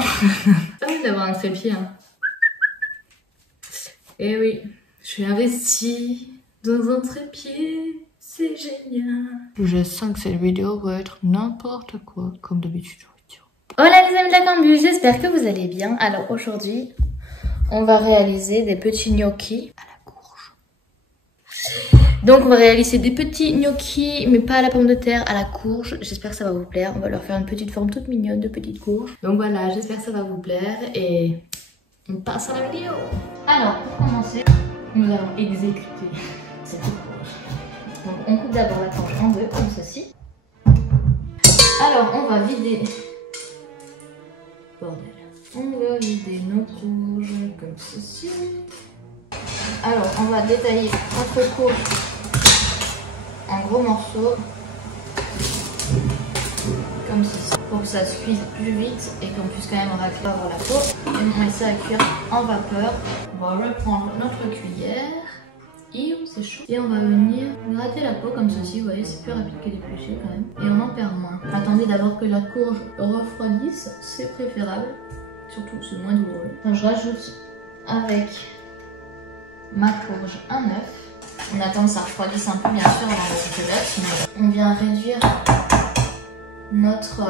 Pas envie d'avoir un trépied. Hein. Et oui, je suis investie dans un trépied. C'est génial. Je sens que cette vidéo va être n'importe quoi, comme d'habitude. Hola les amis de la Cambuse, j'espère que vous allez bien. Alors aujourd'hui, on va réaliser des petits gnocchis à la courge. Donc on va réaliser des petits gnocchis, mais pas à la pomme de terre, à la courge. J'espère que ça va vous plaire. On va leur faire une petite forme toute mignonne de petites courges. Donc voilà, j'espère que ça va vous plaire et on passe à la vidéo. Alors pour commencer, nous allons exécuter cette courge. Donc on coupe d'abord la tranche en deux, comme ceci. Alors on va vider... Bordel. On va vider nos courges comme ceci. Alors on va détailler notre courge en gros morceaux. Comme ceci. Pour que ça se cuise plus vite et qu'on puisse quand même racler la peau. Et on met ça à cuire en vapeur. On va reprendre notre cuillère. C'est chaud. Et on va venir gratter la peau comme ceci, vous voyez, c'est plus rapide que l'éplucher quand même. Et on en perd moins. Attendez d'abord que la courge refroidisse, c'est préférable. Surtout, c'est moins douloureux. Donc, je rajoute avec ma courge un œuf. On attend que ça refroidisse un peu, bien sûr, avant de rajouter l'œuf. On vient réduire notre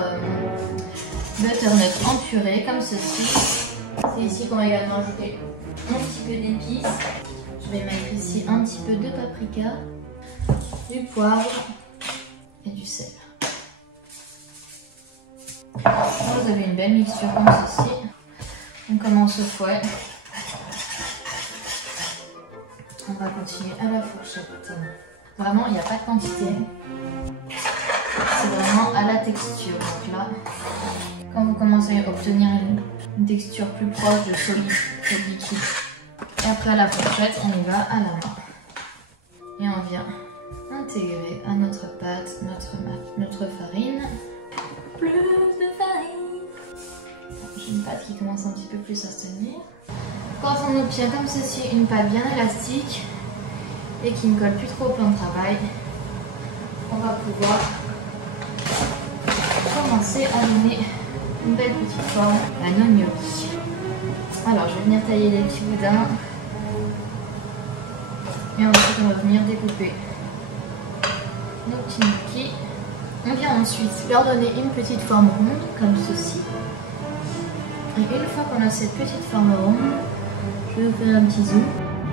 butternut en purée, comme ceci. C'est ici qu'on va également ajouter un petit peu d'épices. Je vais mettre ici un petit peu de paprika, du poivre et du sel. Vous avez une belle mixture comme ceci. On commence au fouet. On va continuer à la fourchette. Vraiment, il n'y a pas de quantité. C'est vraiment à la texture. Donc là, quand vous commencez à obtenir une texture plus proche de solide, de liquide, après à la fourchette, on y va à la main. Et on vient intégrer à notre pâte notre farine. Plus de farine. J'ai une pâte qui commence un petit peu plus à se tenir. Quand on obtient comme ceci une pâte bien élastique et qui ne colle plus trop au plan de travail, on va pouvoir commencer à donner une belle petite forme à nos gnocchis. Alors je vais venir tailler des petits boudins. Et ensuite on va venir découper nos petits gnocchis. On vient ensuite leur donner une petite forme ronde, comme ceci. Et une fois qu'on a cette petite forme ronde, je vais vous faire un petit zoom.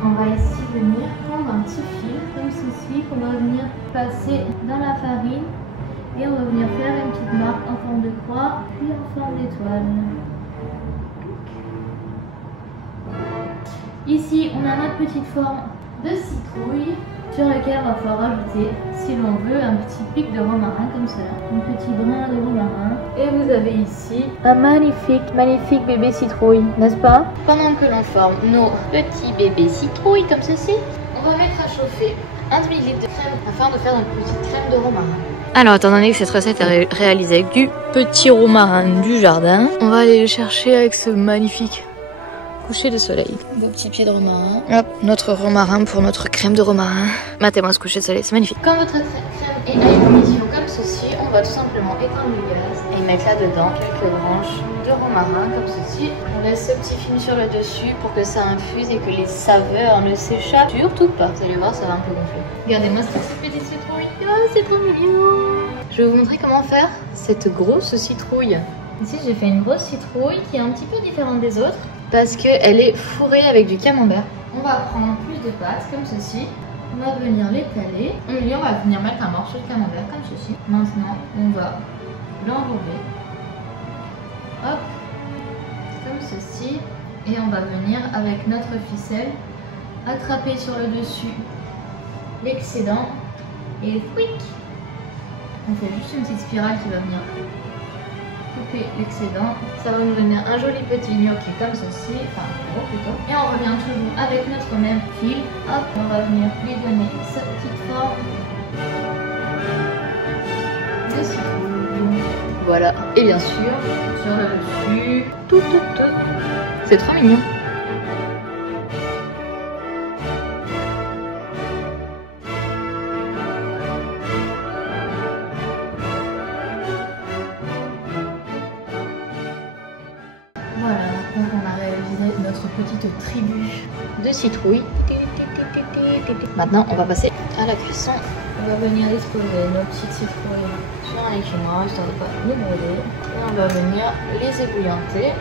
On va ici venir prendre un petit fil, comme ceci, qu'on va venir passer dans la farine. Et on va venir faire une petite marque en forme de croix, puis en forme d'étoile. Ici, on a notre petite forme de citrouille sur lequel on va falloir rajouter, si l'on veut, un petit pic de romarin comme cela, un petit brin de romarin. Et vous avez ici un magnifique bébé citrouille, n'est-ce pas? Pendant que l'on forme nos petits bébés citrouilles comme ceci, on va mettre à chauffer 1 demi-litre de crème afin de faire notre petite crème de romarin. Alors, étant donné que cette recette est réalisée avec du petit romarin du jardin, on va aller le chercher avec ce magnifique coucher de soleil. Beau petit pied de romarin. Hop, notre romarin pour notre crème de romarin. Matez-moi ce coucher de soleil, c'est magnifique. Quand votre crème est à ébullition comme ceci, on va tout simplement éteindre le gaz et mettre là-dedans quelques branches de romarin comme ceci. On laisse ce petit film sur le dessus pour que ça infuse et que les saveurs ne s'échappent surtout pas. Vous allez voir, ça va un peu gonfler. Regardez-moi cette petite citrouille. Oh, c'est trop mignon. Je vais vous montrer comment faire cette grosse citrouille. Ici, j'ai fait une grosse citrouille qui est un petit peu différente des autres parce qu'elle est fourrée avec du camembert. On va prendre plus de pâte comme ceci. On va venir l'étaler. Au milieu, on va venir mettre un morceau de camembert comme ceci. Maintenant, on va l'enrouler. Hop, comme ceci. Et on va venir avec notre ficelle attraper sur le dessus l'excédent et fouic. On fait juste une petite spirale qui va venir couper l'excédent. Ça va nous donner un joli petit gnocchi comme ceci, enfin gros plutôt. Et on revient toujours avec notre même fil. Hop, on va venir lui donner sa petite forme de citrouille. Voilà, et bien sûr, sur le dessus, tout. C'est trop mignon. notre tribu de citrouilles. Maintenant, on va passer à la cuisson. On va venir disposer nos petites citrouilles sur un écumoire, histoire de ne pas nous brûler. Et on va venir les ébouillanter.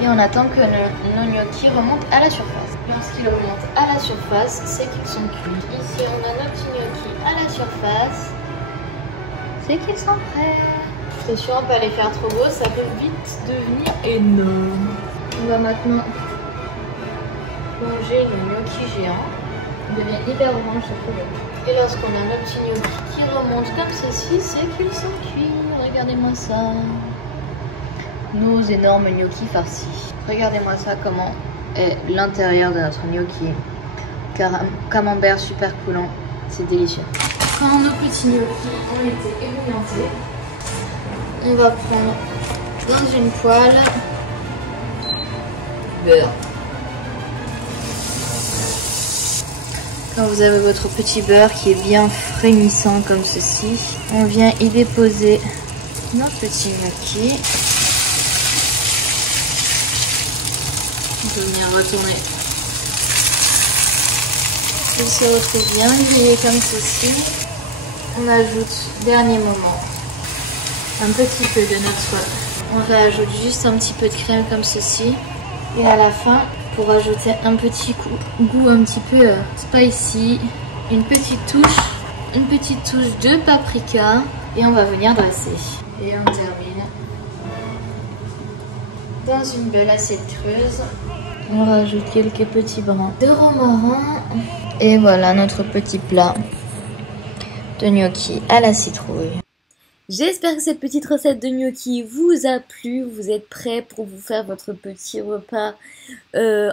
Et on attend que nos gnocchis remontent à la surface. Lorsqu'ils remontent à la surface, c'est qu'ils sont cuits. Ici, on a nos petits gnocchis à la surface. C'est qu'ils sont prêts. C'est sûr, on peut pas les faire trop gros, ça peut vite devenir énorme. On va maintenant plonger nos gnocchis géants. Ils deviennent hyper orange, c'est trop bon. Et lorsqu'on a nos petits gnocchis qui remontent comme ceci, c'est qu'ils sont cuits. Regardez-moi ça. Nos énormes gnocchis farcis. Regardez-moi ça, comment est l'intérieur de notre gnocchi. Camembert super coulant, c'est délicieux. Quand nos petits gnocchis ont été ébouillantés, on va prendre dans une poêle beurre. Quand vous avez votre petit beurre qui est bien frémissant comme ceci, on vient y déposer nos petits gnocchis. On peut venir retourner. Il se retrouve bien grillé comme ceci. On ajoute, dernier moment, un petit peu de notre soie. On rajoute juste un petit peu de crème comme ceci. Et à la fin, pour ajouter un petit goût un petit peu spicy, une petite touche de paprika. Et on va venir dresser. Et on termine dans une belle assiette creuse. On rajoute quelques petits brins de romarin. Et voilà notre petit plat de gnocchi à la citrouille. J'espère que cette petite recette de gnocchi vous a plu. Vous êtes prêts pour vous faire votre petit repas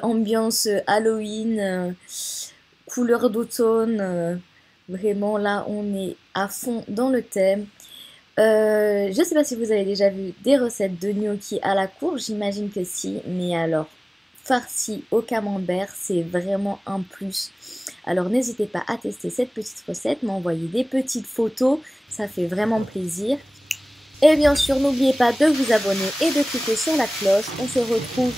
ambiance Halloween, couleur d'automne. Vraiment là on est à fond dans le thème. Je ne sais pas si vous avez déjà vu des recettes de gnocchi à la courge, j'imagine que si, mais alors farci au camembert, c'est vraiment un plus. Alors n'hésitez pas à tester cette petite recette, m'envoyer des petites photos, ça fait vraiment plaisir. Et bien sûr, n'oubliez pas de vous abonner et de cliquer sur la cloche. On se retrouve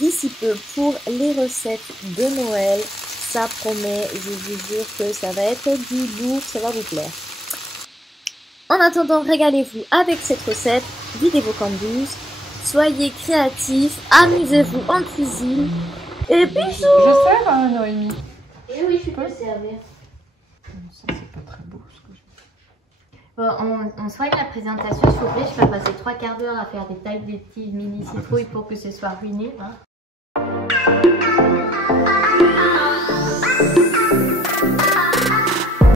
d'ici peu pour les recettes de Noël. Ça promet, je vous jure que ça va être du lourd, ça va vous plaire. En attendant, régalez-vous avec cette recette, videz vos cambouses, soyez créatifs, amusez-vous en cuisine et bisous. Je sers, Noémie. Et oui, je peux servir. Ça, c'est pas très beau ce que on soigne la présentation, s'il vous plaît. Je vais passer 3 quarts d'heure à faire des tailles des petits mini citrouilles pour que ce soit ruiné. Hein.